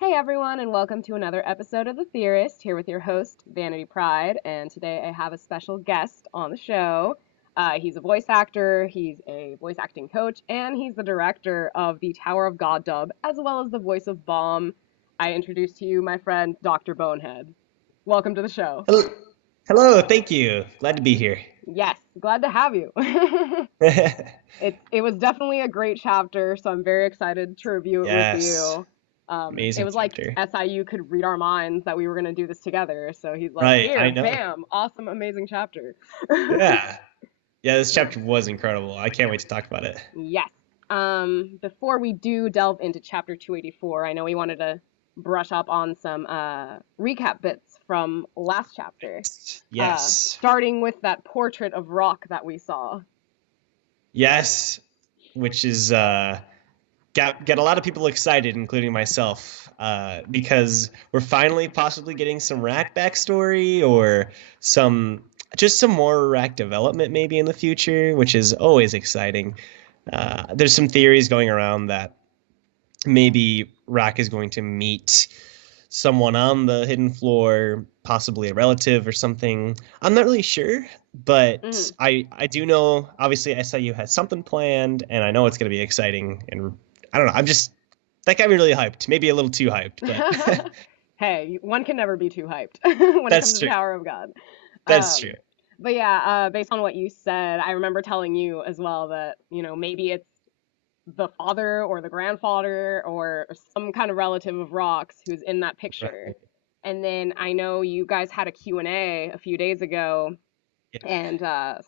Hey everyone, and welcome to another episode of The Theorist, here with your host, Vanity Pride. And today I have a special guest on the show. He's a voice actor, he's a voice acting coach, and he's the director of the Tower of God dub, as well as the voice of Bomb. I introduce to you my friend, Dr. Bonehead. Welcome to the show. Hello, hello, thank you. Glad to be here. Yes, glad to have you. It was definitely a great chapter, so I'm very excited to review it with Yes, you. It amazing was like chapter. SIU could read our minds that we were gonna do this together. So he's like, Right, "Here, I know. bam, awesome, amazing chapter." Yeah, yeah, this chapter was incredible. I can't wait to talk about it. Yes. Before we do delve into chapter 284, I know we wanted to brush up on some recap bits from last chapter. Yes, Starting with that portrait of Rock that we saw. yes, which is got a lot of people excited, including myself, because we're finally possibly getting some Rack backstory or some some more Rack development maybe in the future, which is always exciting. There's some theories going around that maybe Rack is going to meet someone on the hidden floor, possibly a relative or something. I'm not really sure, but Mm. I do know obviously SIU has something planned, and I know it's going to be exciting. And I don't know, I'm just that got me really hyped, maybe a little too hyped, but Hey, one can never be too hyped when it comes that's to the true. Tower of God. That's true. Um, but yeah, based on what you said, I remember telling you as well that, maybe it's the father or the grandfather or some kind of relative of Rock's who's in that picture. Right. And then I know you guys had a Q&A a few days ago, Yeah. and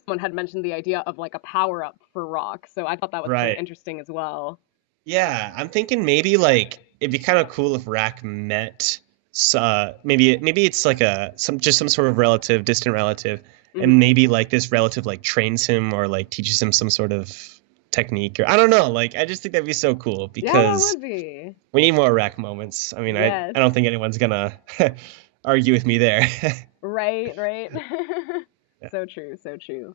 someone had mentioned the idea of like a power up for Rock. So I thought that was pretty Right. interesting as well. Yeah, I'm thinking maybe like it'd be kind of cool if Rack met maybe it's like some sort of relative, distant relative, and Hmm. maybe like this relative like trains him or like teaches him some sort of technique or I don't know, like I just think that'd be so cool Yeah, that because would be. we need more Rack moments. I mean, Yes. I don't think anyone's gonna argue with me there. Right, right. So true, so true.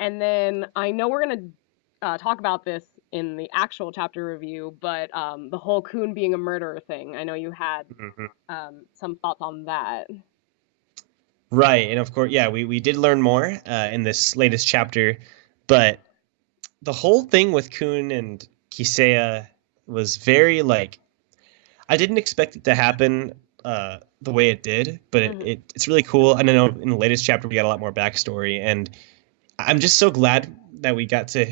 And then I know we're gonna talk about this in the actual chapter review, but the whole Coon being a murderer thing. I know you had Mhm. some thoughts on that. Right, and of course, yeah, we did learn more in this latest chapter, but the whole thing with Kun and Kisea was very like I didn't expect it to happen the way it did, but Hmm. it's really cool. And I know in the latest chapter we got a lot more backstory, and I'm just so glad that we got to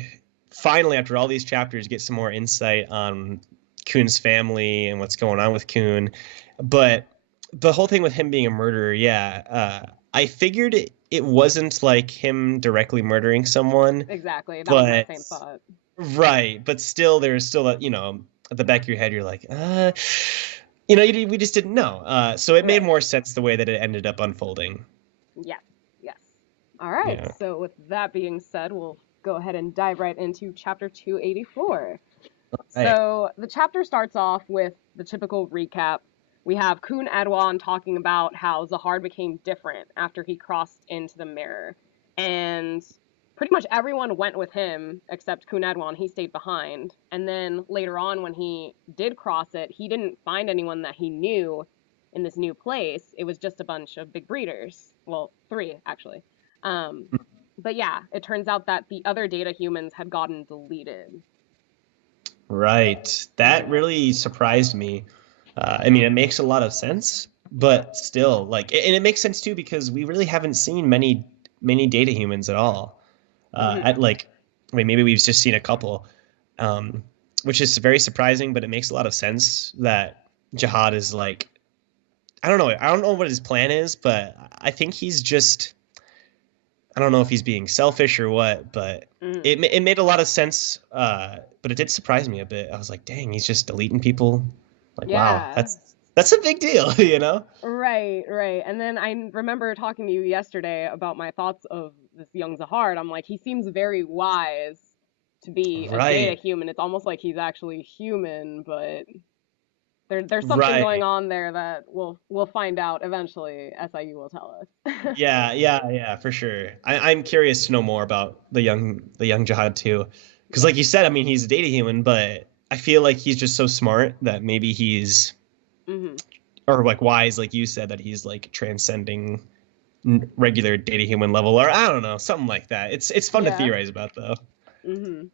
finally, after all these chapters, get some more insight on Kun's family and what's going on with Kun. But the whole thing with him being a murderer, yeah, I figured it wasn't like him directly murdering someone, Exactly, that was my but same thought. right, but still, there's still that, at the back of your head, you're like, we just didn't know. So it made Right. more sense the way that it ended up unfolding. Yes, yes. All right, Yeah. so with that being said, we'll go ahead and dive right into chapter 284. Right. So the chapter starts off with the typical recap. We have Kun Adwan talking about how Zahar became different after he crossed into the mirror. And pretty much everyone went with him except Kun Adwan. He stayed behind. And then later on, when he did cross it, he didn't find anyone that he knew in this new place. It was just a bunch of big breeders. Well, three, actually. Um, but yeah, it turns out that the other data humans had gotten deleted. Right. That Mm-hmm. really surprised me. I mean, it makes a lot of sense, but still, like, and it makes sense too because we really haven't seen many data humans at all. Mm-hmm. At like, I mean, maybe we've just seen a couple, um, which is very surprising, but it makes a lot of sense that Jihad is like, I don't know. I don't know what his plan is, but I think he's just, I don't know if he's being selfish or what, but Mm-hmm. it made a lot of sense. But it did surprise me a bit. I was like, dang, he's just deleting people. Like, wow, Yeah. that's a big deal, you know? Right, right. And then I remember talking to you yesterday about my thoughts of this young Zahard. I'm like, he seems very wise to be a data Right, human. It's almost like he's actually human, but there's something going right. on there that we'll find out eventually. SIU will tell us. Yeah, yeah, yeah, for sure. I'm curious to know more about the young Jihad too, because Yes. like you said, I mean, he's a data human, but I feel like he's just so smart that maybe he's Mm-hmm. or like wise, like you said, that he's like transcending regular data human level, or I don't know, something like that. It's fun to Yeah. theorize about though. Mm-hmm.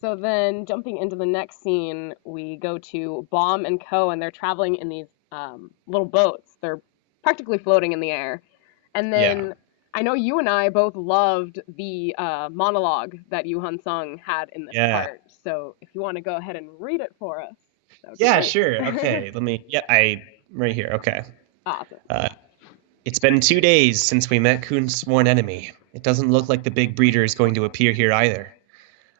So then, jumping into the next scene, we go to Baum and Co. and they're traveling in these little boats. They're practically floating in the air. And Yeah. then I know you and I both loved the monologue that Yu Han Sung had in this Yeah. part. So if you want to go ahead and read it for us, that would be Yeah, great. sure. Okay. Let me, yeah, right here. Okay. Awesome. Uh, it's been 2 days since we met Kuhn's sworn enemy. It doesn't look like the big breeder is going to appear here either.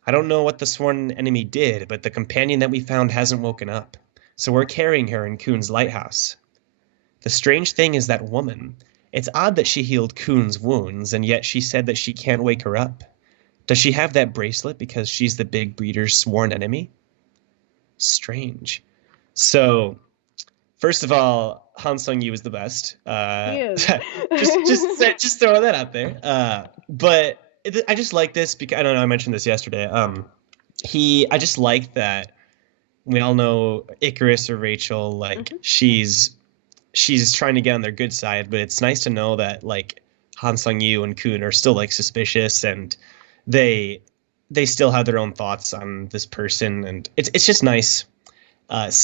I don't know what the sworn enemy did, but the companion that we found hasn't woken up. So we're carrying her in Kuhn's lighthouse. The strange thing is that woman. It's odd that she healed Kuhn's wounds, and yet she said that she can't wake her up. Does she have that bracelet because she's the big breeder's sworn enemy? Strange. So, first of all, Han Sung Yu is the best. He is. Just throwing that out there. But I just like this because I don't know. I mentioned this yesterday. I just like that we all know Icarus or Rachel. Like Mhm. she's trying to get on their good side, but it's nice to know that like Han Sung Yu and Kun are still like suspicious, and they they still have their own thoughts on this person, and it's just nice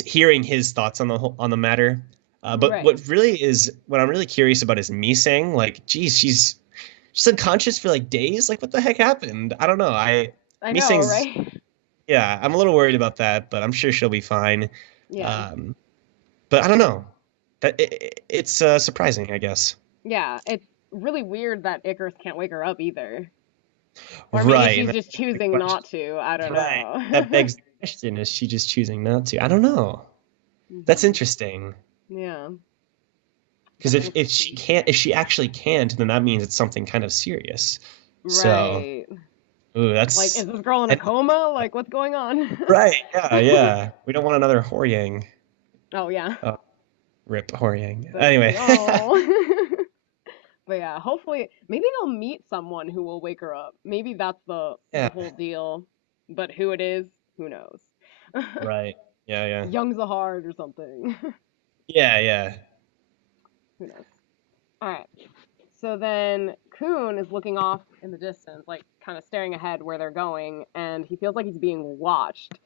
hearing his thoughts on the matter. But Right. what I'm really curious about is me saying like, geez, she's unconscious for like days. Like, what the heck happened? I don't know. I Me know, saying's right? Yeah, I'm a little worried about that, but I'm sure she'll be fine. Yeah. Um, but I don't know. It's surprising, I guess. Yeah. It's really weird that Icarus can't wake her up either. Or maybe Right. she's And just that's the choosing question. not to. I don't Right. That know. begs the question: is she just choosing not to? I don't know. That's Hmm. interesting. Yeah. Because Definitely interesting. if she actually can't, then that means it's something kind of serious. So, Right. ooh, Like, is that's this girl in a and, coma? Like, what's going on? right. Yeah, yeah. We don't want another Horyang. Oh, yeah. Oh, rip Horyang. That would be, Anyway. oh. But yeah, hopefully, maybe they'll meet someone who will wake her up. Maybe that's the Yeah. whole deal. But who it is, who knows? Right. Yeah. Yeah. Young Zahard or something. Yeah. Yeah. Who knows? All right. So then Kuhn is looking off in the distance, like kind of staring ahead where they're going, and he feels like he's being watched.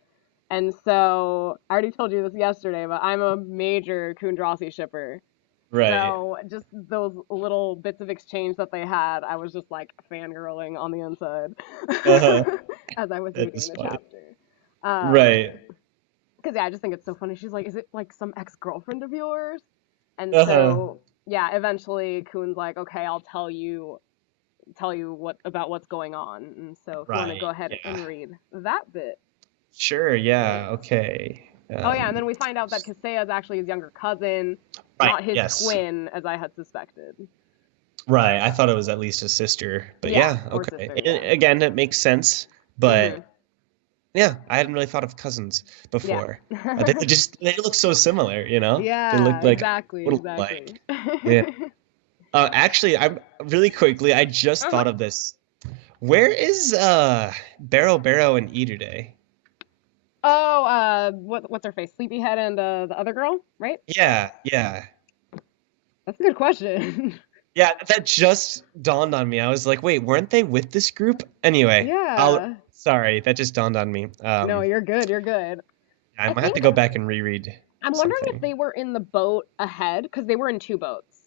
And so I already told you this yesterday, but I'm a major Kuhn-Drossi shipper. Right. So just those little bits of exchange that they had, I was just like fangirling on the inside Uh-huh. as I was That reading is the funny. chapter. Um, Right. because yeah, I just think it's so funny. She's like, "Is it like some ex-girlfriend of yours?" And Uh-huh. so yeah, eventually Kuhn's like, "Okay, I'll tell you what's going on." And so if you want to go Right. ahead Yeah. and read that bit. Sure. Yeah. Okay. Oh yeah, and then we find out that Kaseya is actually his younger cousin, Right. not his Yes. twin, as I had suspected. Right. I thought it was at least a sister, but Yeah, yeah. or Okay. sister, yeah. Again, it makes sense, Mhm. but yeah, I hadn't really thought of cousins Yeah. before. They look so similar, you know? They look Yeah, like exactly, what it look exactly. like. Yeah. Actually, I'm really quickly. I just Uh-huh. thought of this. Where is Barrow and Eater Day? Oh, what's her face? Sleepyhead and the other girl, right? Yeah, yeah, That's a good question. yeah. That just dawned on me. I was like, wait, weren't they with this group? Anyway, I'll. Yeah. Sorry, that just dawned on me. No, you're good. You're good. I I might have to think go back and reread I'm wondering if something. they were in the boat ahead because they were in two boats.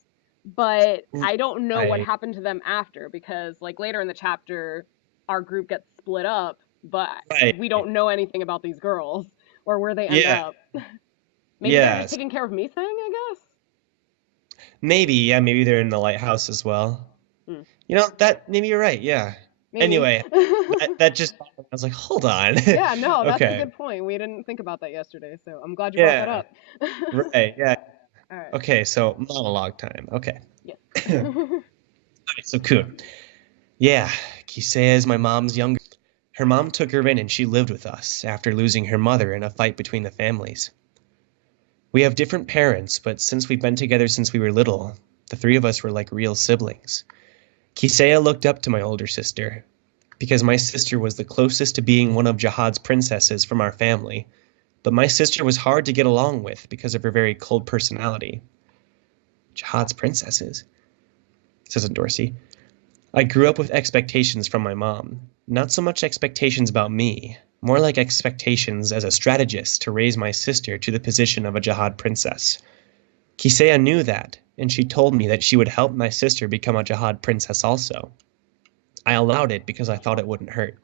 But I don't know what Right, happened to them after because like later in the chapter our group gets split up, but right. we don't know anything about these girls or where they end Yeah, up. Maybe they're yeah. just taking care of Missing, I guess. Maybe, yeah. Maybe they're in the lighthouse as well. Hmm. You know that. Maybe you're right. Yeah. Maybe. Anyway, that just. I was like, hold on. Yeah, no, that's a Okay. good point. We didn't think about that yesterday, so I'm glad you brought that Yeah. up. Right. Yeah. All right. Okay. So monologue time. Okay. Yes. Alright, so cool. Yeah, Kisea is my mom's younger. Her mom took her in and she lived with us after losing her mother in a fight between the families. We have different parents, but since we've been together since we were little, the three of us were like real siblings. Kisea looked up to my older sister because my sister was the closest to being one of Jihad's princesses from our family, but my sister was hard to get along with because of her very cold personality. Jihad's princesses, says Dorsey. I grew up with expectations from my mom. Not so much expectations about me, more like expectations as a strategist to raise my sister to the position of a Jihad princess. Kisea knew that, and she told me that she would help my sister become a Jihad princess also. I allowed it because I thought it wouldn't hurt.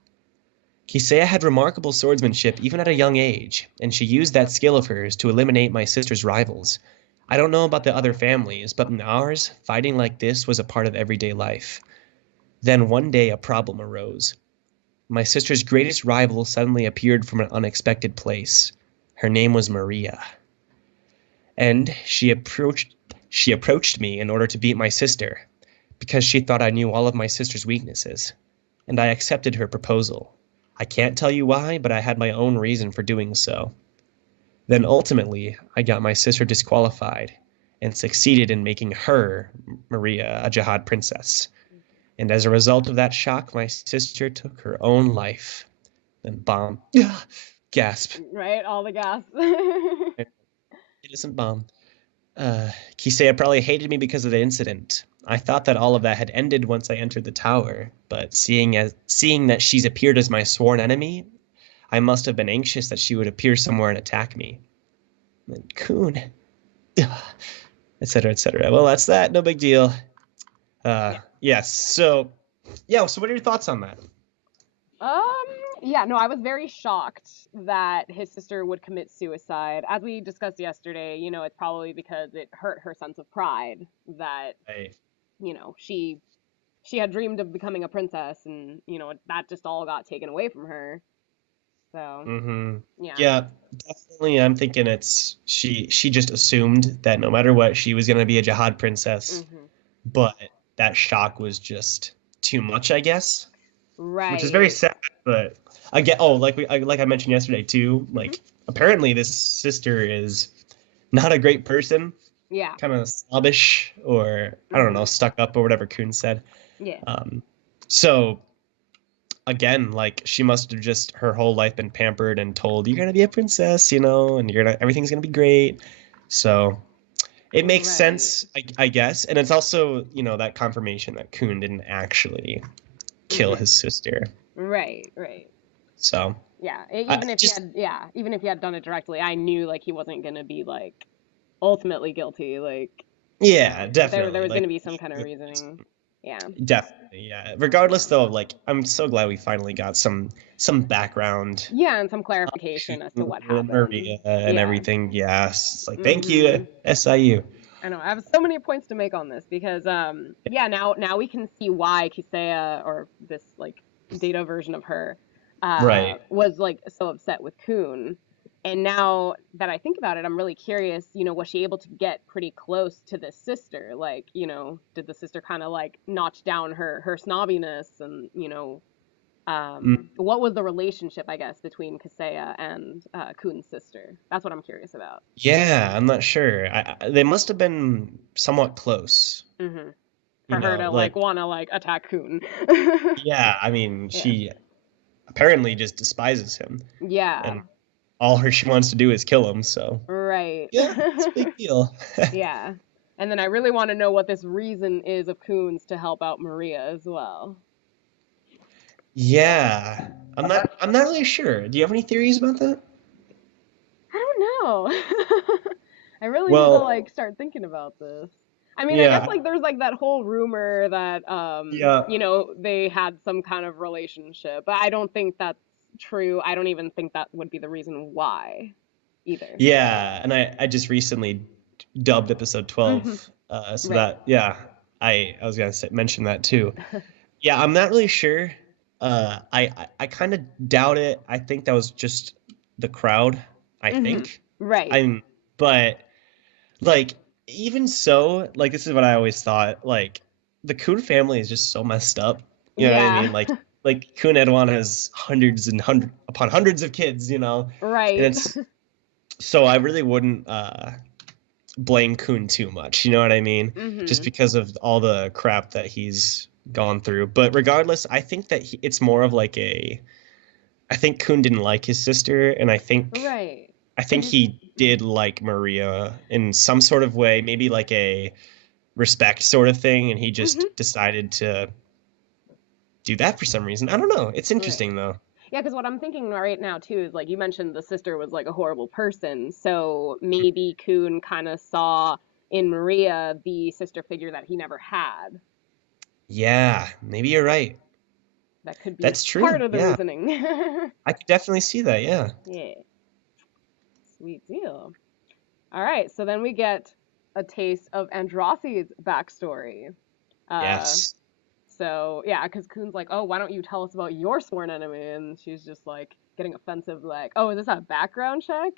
Kisea had remarkable swordsmanship even at a young age, and she used that skill of hers to eliminate my sister's rivals. I don't know about the other families, but in ours, fighting like this was a part of everyday life. Then one day a problem arose. My sister's greatest rival suddenly appeared from an unexpected place. Her name was Maria. And she approached me in order to beat my sister, because she thought I knew all of my sister's weaknesses. And I accepted her proposal. I can't tell you why, but I had my own reason for doing so. Then ultimately, I got my sister disqualified and succeeded in making her, Maria, a Jihad princess. And as a result of that shock, my sister took her own life. Then bomb. Gasp. Right? All the gas. Innocent bomb. Kisea probably hated me because of the incident. I thought that all of that had ended once I entered the tower, but seeing that she's appeared as my sworn enemy, I must have been anxious that she would appear somewhere and attack me. And Coon. Etc., etc. Well, that's that. No big deal. Yes. So what are your thoughts on that? Yeah, no, I was very shocked that his sister would commit suicide. As we discussed yesterday, it's probably because it hurt her sense of pride that, Right. She had dreamed of becoming a princess, and, that just all got taken away from her. So, yeah. Yeah, definitely. I'm thinking it's she just assumed that no matter what, she was gonna be a Jihad princess, but that shock was just too much, I guess. Right. Which is very sad, but again, like I mentioned yesterday too, like apparently this sister is not a great person. Yeah. Kind of snobbish, or I don't know, stuck up, or whatever Kuhn said. Yeah. So again, like she must have just her whole life been pampered and told you're gonna be a princess, and everything's gonna be great. So it makes sense, I guess, and it's also that confirmation that Kuhn didn't actually kill his sister. Right. So yeah, even if he had done it directly, I knew like he wasn't gonna be like ultimately guilty. Like yeah, definitely there was gonna be some kind of reasoning. Yeah. Definitely, yeah. Regardless, though, like I'm so glad we finally got some background. Yeah, and some clarification as to what happened. Maria and everything. Yes, it's like thank you, SIU. I know. I have so many points to make on this because now we can see why Kisea, or this like Data version of her, was like so upset with Kuhn. And now that I think about it, I'm really curious, was she able to get pretty close to this sister? Like, did the sister kind of like notch down her snobbiness, and, what was the relationship, I guess, between Kisea and Kuhn's sister? That's what I'm curious about. Yeah, I'm not sure. They must have been somewhat close. For her to like want to like attack Kuhn. Yeah, I mean, she apparently just despises him. Yeah. And all she wants to do is kill him, so. Right. Yeah, it's a big deal. Yeah. And then I really want to know what this reason is of Kuhn's to help out Maria as well. Yeah. I'm not really sure. Do you have any theories about that? I don't know. I really need to like start thinking about this. I mean, I guess like there's like that whole rumor that they had some kind of relationship, but I don't think that's true. I don't even think that would be the reason why either. Yeah, and I just recently dubbed episode 12 I was gonna mention that too. Yeah, I'm not really sure. I kind of doubt it. I think that was just the crowd, I think. Right. But like even so, like this is what I always thought, like the Kuhn family is just so messed up. You know what I mean? Like Kuhn Edwan has hundreds upon hundreds of kids, Right. And it's so I really wouldn't blame Kuhn too much, you know what I mean? Just because of all the crap that he's gone through. But regardless, I think that it's more of like I think Kuhn didn't like his sister, and I think I Did think you? he Mhm. did like Maria in some sort of way, maybe like a respect sort of thing, and he Mhm. just decided to do that for some reason. I don't know. It's Right. interesting though. Yeah, because what I'm thinking right now too is like you mentioned the sister was like a horrible person, so maybe Kuhn kind of saw in Maria the sister figure that he never had. Yeah, maybe you're right. That could be That's part true. of the Yeah, reasoning. I could definitely see that. Yeah. Yeah, sweet deal. All right, so then we get a taste of Andrassi's backstory. Uh, Yes. so yeah, because Kuhn's like, oh, why don't you tell us about your sworn enemy? And she's just like getting offensive, like, oh, is this a background check?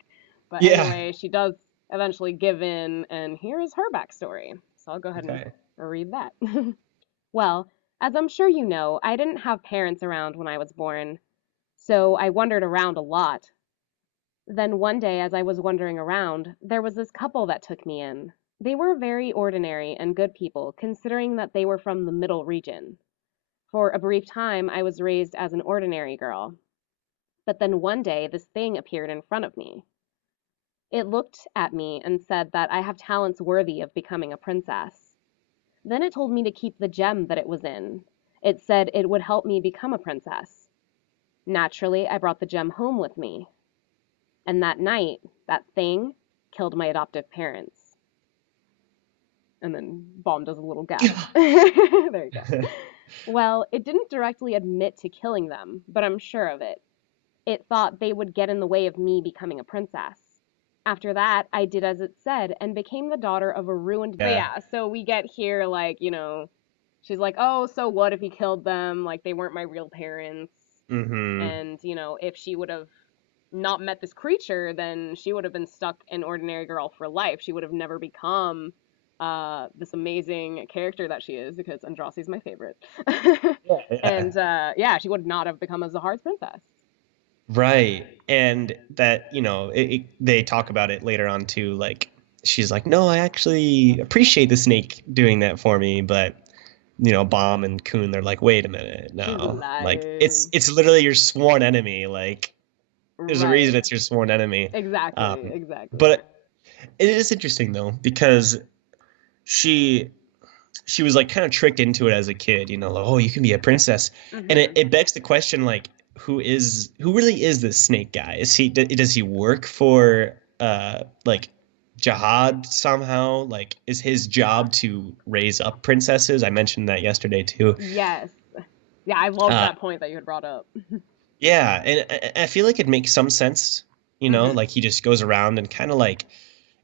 But Yeah. anyway, she does eventually give in, and here is her backstory. So I'll go ahead and Okay. read that. Well, as I'm sure you know, I didn't have parents around when I was born, so I wandered around a lot. Then one day, as I was wandering around, there was this couple that took me in. They were very ordinary and good people, considering that they were from the middle region. For a brief time, I was raised as an ordinary girl. But then one day, this thing appeared in front of me. It looked at me and said that I have talents worthy of becoming a princess. Then it told me to keep the gem that it was in. It said it would help me become a princess. Naturally, I brought the gem home with me. And that night, that thing killed my adoptive parents. And then Baum does a little gasp. There you go. Well, it didn't directly admit to killing them, but I'm sure of it. It thought they would get in the way of me becoming a princess. After that, I did as it said and became the daughter of a ruined. So Yeah. yeah, so we get here like, she's like, "Oh, so what if he killed them? Like they weren't my real parents." Mm-hmm. And, if she would have not met this creature, then she would have been stuck an ordinary girl for life. She would have never become this amazing character that she is because Andrassi's my favorite. Yeah. And Yeah. yeah, she would not have become a Zahar's princess. Right. And that, they talk about it later on too. Like, she's like, no, I actually appreciate the snake doing that for me. But, Bomb and Coon, they're like, wait a minute. She's No. Like, it's lying. it's literally your sworn enemy. Like, there's a reason Right. it's your sworn enemy. Exactly. Um, Exactly. but it is interesting though, because she she was like kind of tricked into it as a kid, like, oh, you can be a princess. And it, Mhm. it begs the question, like, who really is this snake guy? Does he work for like Jihad somehow? Like, is his job to raise up princesses? I mentioned that yesterday too. Yes. Yeah, I loved Uh that point that you had brought up. yeah, and I feel like it makes some sense, Mhm. like he just goes around and kind of like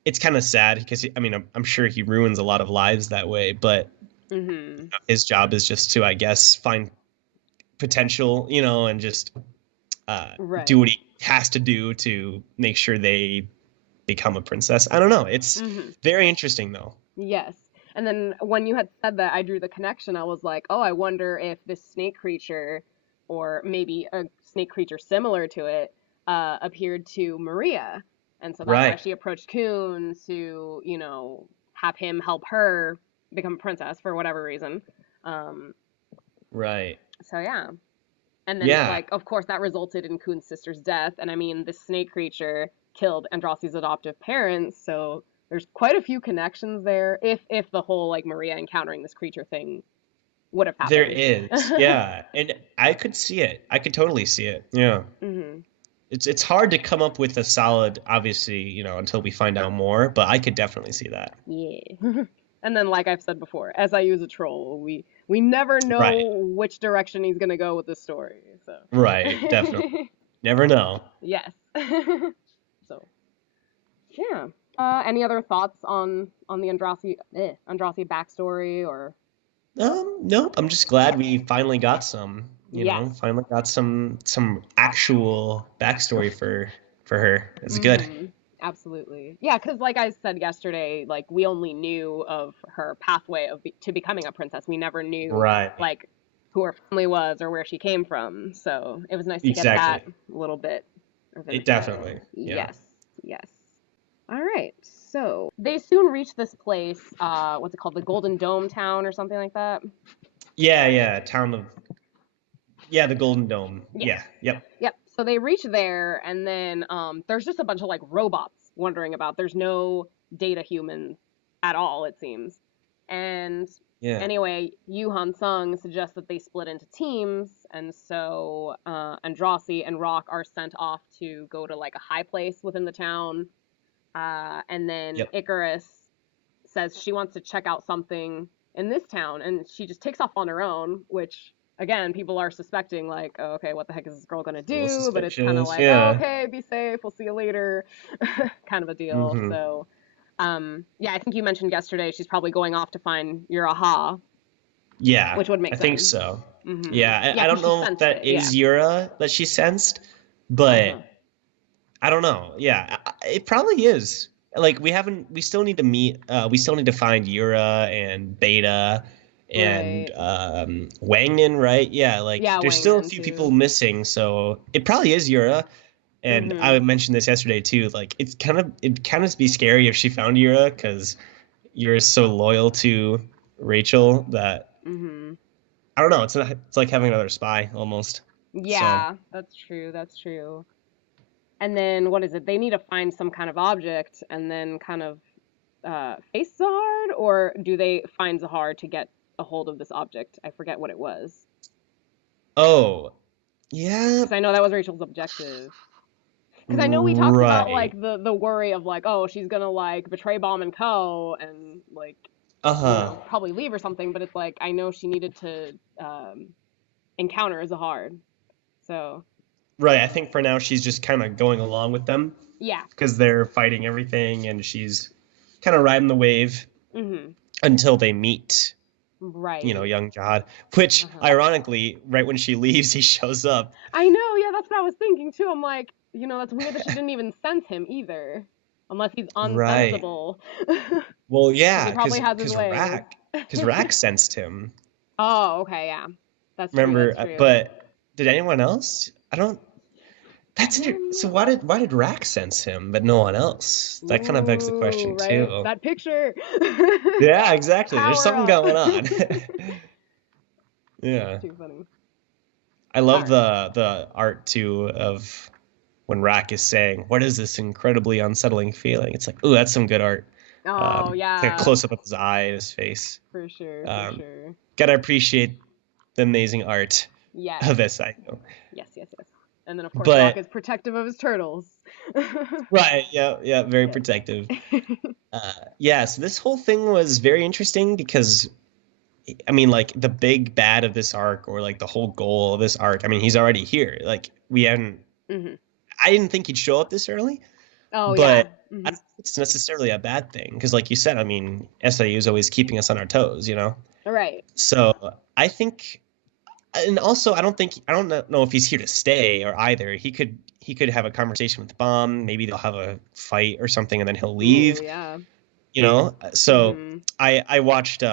it's kind of sad because I mean I'm sure he ruins a lot of lives that way, but Mhm. his job is just to, I guess, find potential, and just do Right. what he has to do to make sure they become a princess. I don't know. It's Mhm. very interesting though. Yes. And then when you had said that, I drew the connection. I was like, oh, I wonder if this snake creature, or maybe a snake creature similar to it, appeared to Maria. And so that's why Right. she approached Kuhn to, have him help her become a princess for whatever reason. Um, Right. so yeah. And then, Yeah. like, of course, that resulted in Kuhn's sister's death. And I mean, this snake creature killed Andrassi's adoptive parents. So there's quite a few connections there. If the whole like Maria encountering this creature thing would have There happened. is. Yeah. And I could see it. I could totally see it. Yeah. Hmm. It's hard to come up with a solid, obviously, until we find out more, but I could definitely see that. Yeah. And then, like I've said before, as I use a troll, we never Right. know which direction he's gonna go with this story. So. Right. Definitely. Never know. Yes. So yeah. Any other thoughts on the Andrasi backstory or Nope. I'm just glad we finally got some, yes. finally got some actual backstory for her. It's good. Mm-hmm. Absolutely. Yeah, because like I said yesterday, like we only knew of her pathway to becoming a princess. We never knew Right. like who her family was or where she came from. So it was nice to get that Exactly. little bit of It info. definitely. Yeah. Yes. Yes. All right. So they soon reach this place. What's it called? The Golden Dome Town or something like that. Yeah, yeah. The Golden Dome. Yes. Yeah. Yep. Yep. So they reach there, and then there's just a bunch of like robots wandering about. There's no data humans at all, it seems. And Yeah. anyway, Yu Han Sung suggests that they split into teams, and so Andrasi and Rock are sent off to go to like a high place within the town. And then Yep. Icarus says she wants to check out something in this town, and she just takes off on her own, which again, people are suspecting like, oh, okay, what the heck is this girl gonna A little do? But it's kind of suspicious. like, oh, Yeah. okay, be safe, we'll see you later, kind of a deal. Hmm. So, yeah, I think you mentioned yesterday she's probably going off to find Yuraha, Yeah, which would I make think sense. so. Mm-hmm. Yeah, Yeah, I because don't she know if sensed that it. Yeah. is Yura that she sensed, Uh but huh. I don't know. Yeah, it probably is. Like we still need to meet. We still need to find Yura and Beta and Right. Wangnan, right? Yeah, like Yeah, there's still a Wangnan few people too. missing, so it probably is Yura. And Mm-hmm. I mentioned this yesterday too. Like it'd kind of be scary if she found Yura because Yura's so loyal to Rachel that Mm-hmm. I don't know. It's like having another spy almost. So. Yeah, that's true. That's true. And then what is it? They need to find some kind of object and then kind of face Zahard, or do they find Zahard to get a hold of this object? I forget what it was. Oh, yeah. Because I know that was Rachel's objective. Because I know we talked about Right. like the worry of like, oh, she's gonna like betray Bomb and Co. and like, Uh-huh. probably leave or something. But it's like I know she needed to encounter Zahard. So Right. I think for now she's just kind of going along with them yeah. because they're fighting everything and she's kind of riding the wave Mhm. until they meet, Right. young God, which Uh huh. ironically, right when she leaves, he shows up. I know, yeah, that's what I was thinking too. I'm like, that's weird that she didn't even sense him either. Unless he's Right. unsensible. Well, Because he yeah, probably has his ways. because Rack sensed him. Oh, okay, yeah. That's true, Remember, that's true. but did anyone else? I don't. That's interesting. So why did Rack sense him, but no one else? That kind of begs the Ooh, question right? too. That picture. Yeah, exactly. There's Power something up. going on. That's Yeah. too funny. I All love right. the art too of when Rack is saying, "What is this incredibly unsettling feeling?" It's like, "Ooh, that's some good art." Oh, Like a yeah. close up of his eye and his face. For sure, for Um, sure. Gotta appreciate the amazing art Yes. of SIO. Yes, yes, yes. And then, of course, Rock But is protective of his turtles. right, yeah, yeah, very Yes. protective. Yeah, so this whole thing was very interesting because I mean, like the big bad of this arc, or like the whole goal of this arc. I mean, he's already here. Like we hadn't. Hmm. I didn't think he'd show up this early, Oh, yeah. but I Hmm. don't think it's necessarily a bad thing because, like you said, I mean, SIU is always keeping us on our toes. Right. So I think, and also I don't know if he's here to stay or either. He could have a conversation with Bomb. Maybe they'll have a fight or something, and then he'll Ooh, leave. yeah. So Hmm. I watched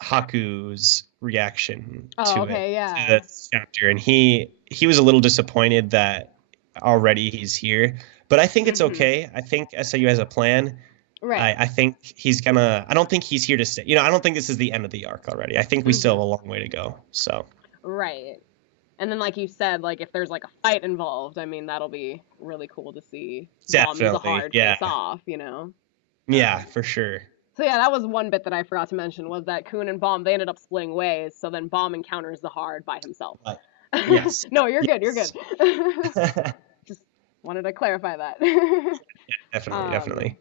Haku's reaction Oh, to it, okay, to yeah. this chapter, and he was a little disappointed that already he's here. But I think it's Hmm. okay. I think SIU has a plan. Right. I think he's gonna. I don't think he's here to stay. I don't think this is the end of the arc already. I think we still Hmm. have a long way to go. So Right. And then, like you said, like if there's like a fight involved, I mean, that'll be really cool to see Bomb and definitely, Zahard yeah, face off. yeah, Um, for sure. so yeah, that was one bit that I forgot to mention was that Kuhn and Bomb they ended up splitting ways. So then Bomb encounters Zahard by himself. But yes, No, you're good. You're good. yes, Just wanted to clarify that. definitely, um, definitely.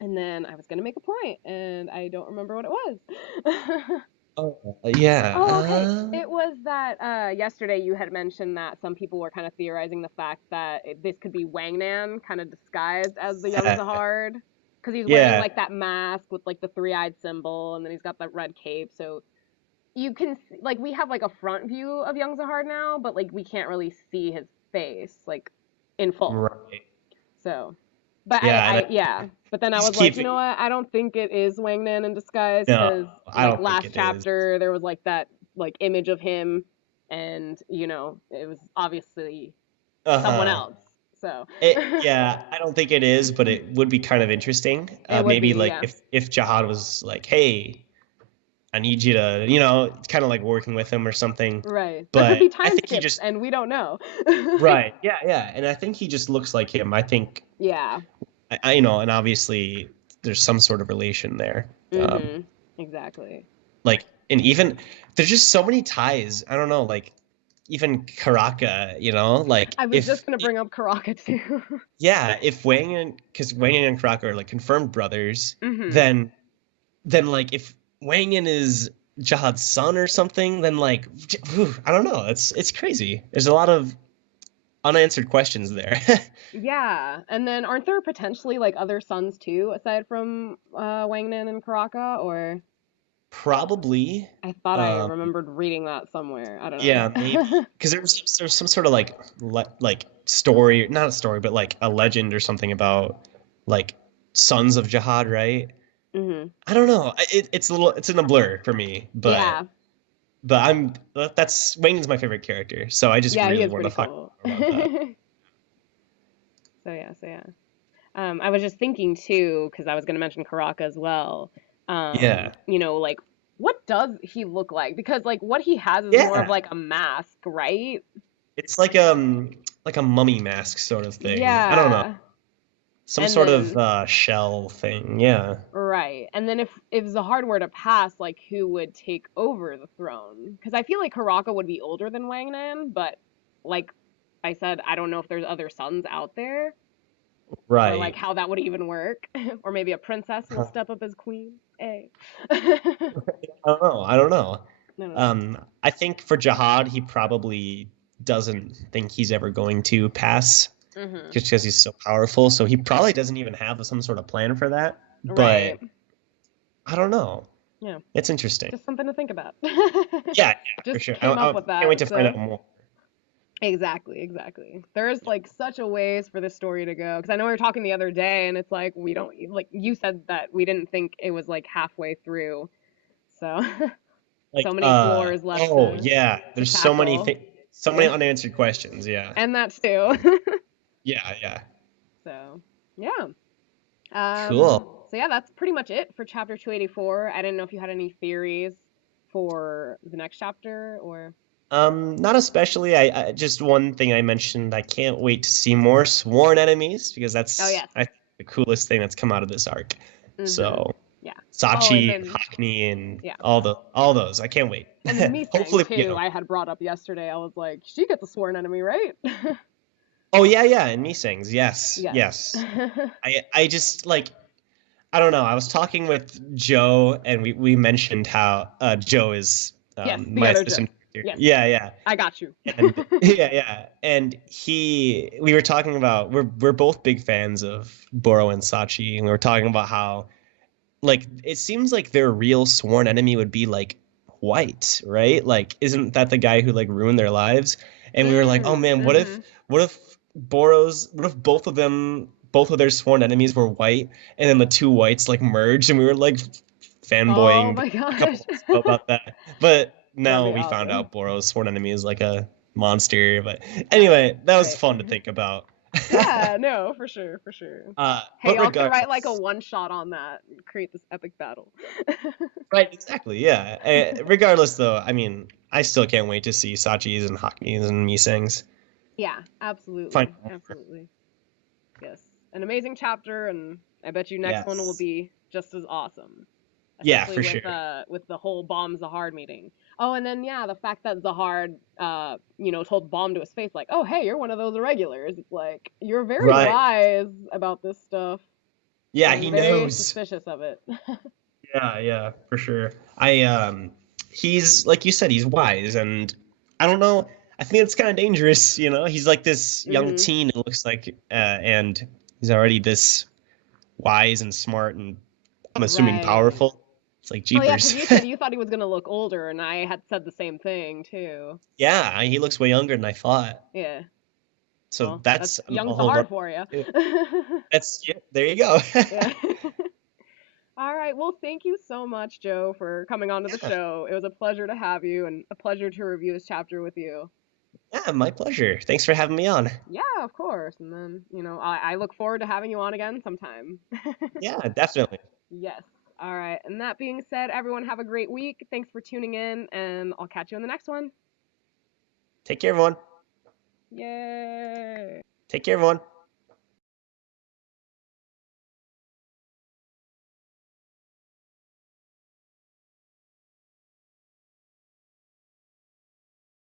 and then I was gonna make a point, and I don't remember what it was. Oh, yeah. Oh, okay. It was that yesterday you had mentioned that some people were kind of theorizing the fact that this could be Wangnan kind of disguised as the young Yeah, Zahard. Because he's wearing yeah. like that mask with like the three-eyed symbol, and then he's got that red cape. So you can like we have like a front view of young Zahard now, but like we can't really see his face like in full. Right. So, but Yeah, and yeah. But then I just was like, you keeping. know what? I don't think it is Wangnan in disguise No, because I like don't think last it is. chapter there was like that like image of him, and it was obviously someone Uh-huh. else. So Yeah, I don't think it is, but it would be kind of interesting. it would Maybe be, like yeah. if Jihad was like, "Hey, I need you to, kind of like working with him or something. Right. There could But be I time think he skips just and we don't know. right, yeah, yeah, and I think he just looks like him. I think Yeah. and obviously there's some sort of relation there. Mhm. Exactly. Like, and even there's just so many ties. I don't know, like even Karaka, like I was just if gonna bring up Karaka too. yeah, if because Wang Yin and Karaka are like confirmed brothers, Mhm. then like if Wang Yin is Jihad's son or something, then like I don't know. It's crazy. There's a lot of unanswered questions there. Yeah, and then aren't there potentially like other sons too, aside from Wangnan and Karaka? Or Probably. I thought I Um, remembered reading that somewhere. I don't yeah, maybe know. because there's some sort of like story, not a story, but like a legend or something about like sons of Jihad, right? Mhm. I don't know. It's in a blur for me, but Yeah. that's Wayne is my favorite character, so I just Yeah, he really is want to pretty find cool. more about that. So yeah. I was just thinking too, because I was gonna mention Karaka as well. Yeah, Like what does he look like? Because like what he has is more of yeah. like a mask, right? It's like a mummy mask sort of thing. I don't know, Yeah. some And sort of then shell thing. Yeah. right. And then if Zahard were to pass, like who would take over the throne? Because I feel like Karaka would be older than Wangnan, but like I said, I don't know if there's other sons out there or like Right. how that would even work. Or maybe a princess will Huh. step up as queen. Hey. I I don't know. I don't know. don't know. I think for Jihad, he probably doesn't think he's ever going to pass Mhm. just because he's so powerful. So he probably doesn't even have some sort of plan for that. Right. But I don't know. Yeah. It's interesting. Just something to think about. Yeah, yeah, for Just sure. came up I with can't wait that. to find So out more. exactly. There's like such a ways for this story to go. Because I know we were talking the other day, and it's like we don't like you said that we didn't think it was like halfway through. So so Like, many floors left oh yeah, to there's tackle. so many Yeah, unanswered questions. Yeah, and that too. yeah, yeah. So yeah. Cool. So yeah, that's pretty much it for chapter 284. I didn't know if you had any theories for the next chapter or. Not especially. I just one thing I mentioned. I can't wait to see more sworn enemies because Oh that's yes. I think the coolest thing that's come out of this arc. Mhm. So Yeah. Oh, and Sachi, and then Hackney, and yeah. all those. I can't wait. And then Missing Hopefully we get too. them. I had brought up yesterday. I was like, she gets a sworn enemy, right? Oh yeah, yeah, and Misangs. Yes, Yes. yes. I just like I don't know. I was talking with Joe, and we mentioned how Joe is Yes, the my other Joe. assistant director. Yes, Yeah, yeah. I got you. And yeah, and we were talking about we're both big fans of Boro and Sachi, and we were talking about how like it seems like their real sworn enemy would be like White, right? Like, isn't that the guy who like ruined their lives? And we were like, oh man, Mm-hmm. what if what if both of their sworn enemies were White, and then the two Whites like merged, and we were like Oh fanboying my a couple gosh. months ago about that. But That'd now be we found awesome. out Boro's sworn enemy is like a monster. But anyway, that was Right. fun to think about. Yeah, no, for sure, for sure. Hey, But y'all could write like a regardless, one shot on that and create this epic battle. right? Exactly. Yeah. Regardless, though, I mean, I still can't wait to see Sachi's and Hackney's and Misangs. Yeah, Find absolutely. out more. Absolutely. Yes. An amazing chapter, and I bet you next one will Yes. be just as awesome. Yeah, Especially for sure. with the whole Bomb Zahard meeting. Oh, and then yeah, the fact that Zahard told Bomb to his face like, "Oh, hey, you're one of those irregulars." It's like you're very Right. wise about this stuff. Yeah, I'm he very knows. suspicious of it. Yeah, yeah, for sure. He's like you said, he's wise, and I don't know. I think it's kind of dangerous, you know. He's like this young Mhm. teen, it looks like, and he's already this wise and smart, and I'm assuming Right. powerful. It's like Oh yeah, because jeepers. you said you thought he was gonna look older, and I had said the same thing too. Yeah, he looks way younger than I thought. Yeah. So Well, that's that's young a whole Zahard lot. for you. That's yeah, there you go. Yeah. All right. Well, thank you so much, Joe, for coming onto the Yeah, show. It was a pleasure to have you and a pleasure to review this chapter with you. yeah, my pleasure. Thanks for having me on. Yeah, of course. And then, I look forward to having you on again sometime. Yeah, definitely. Yes. All right. And that being said, everyone have a great week. Thanks for tuning in, and I'll catch you in the next one. Take care, everyone. Yay. Take care, everyone.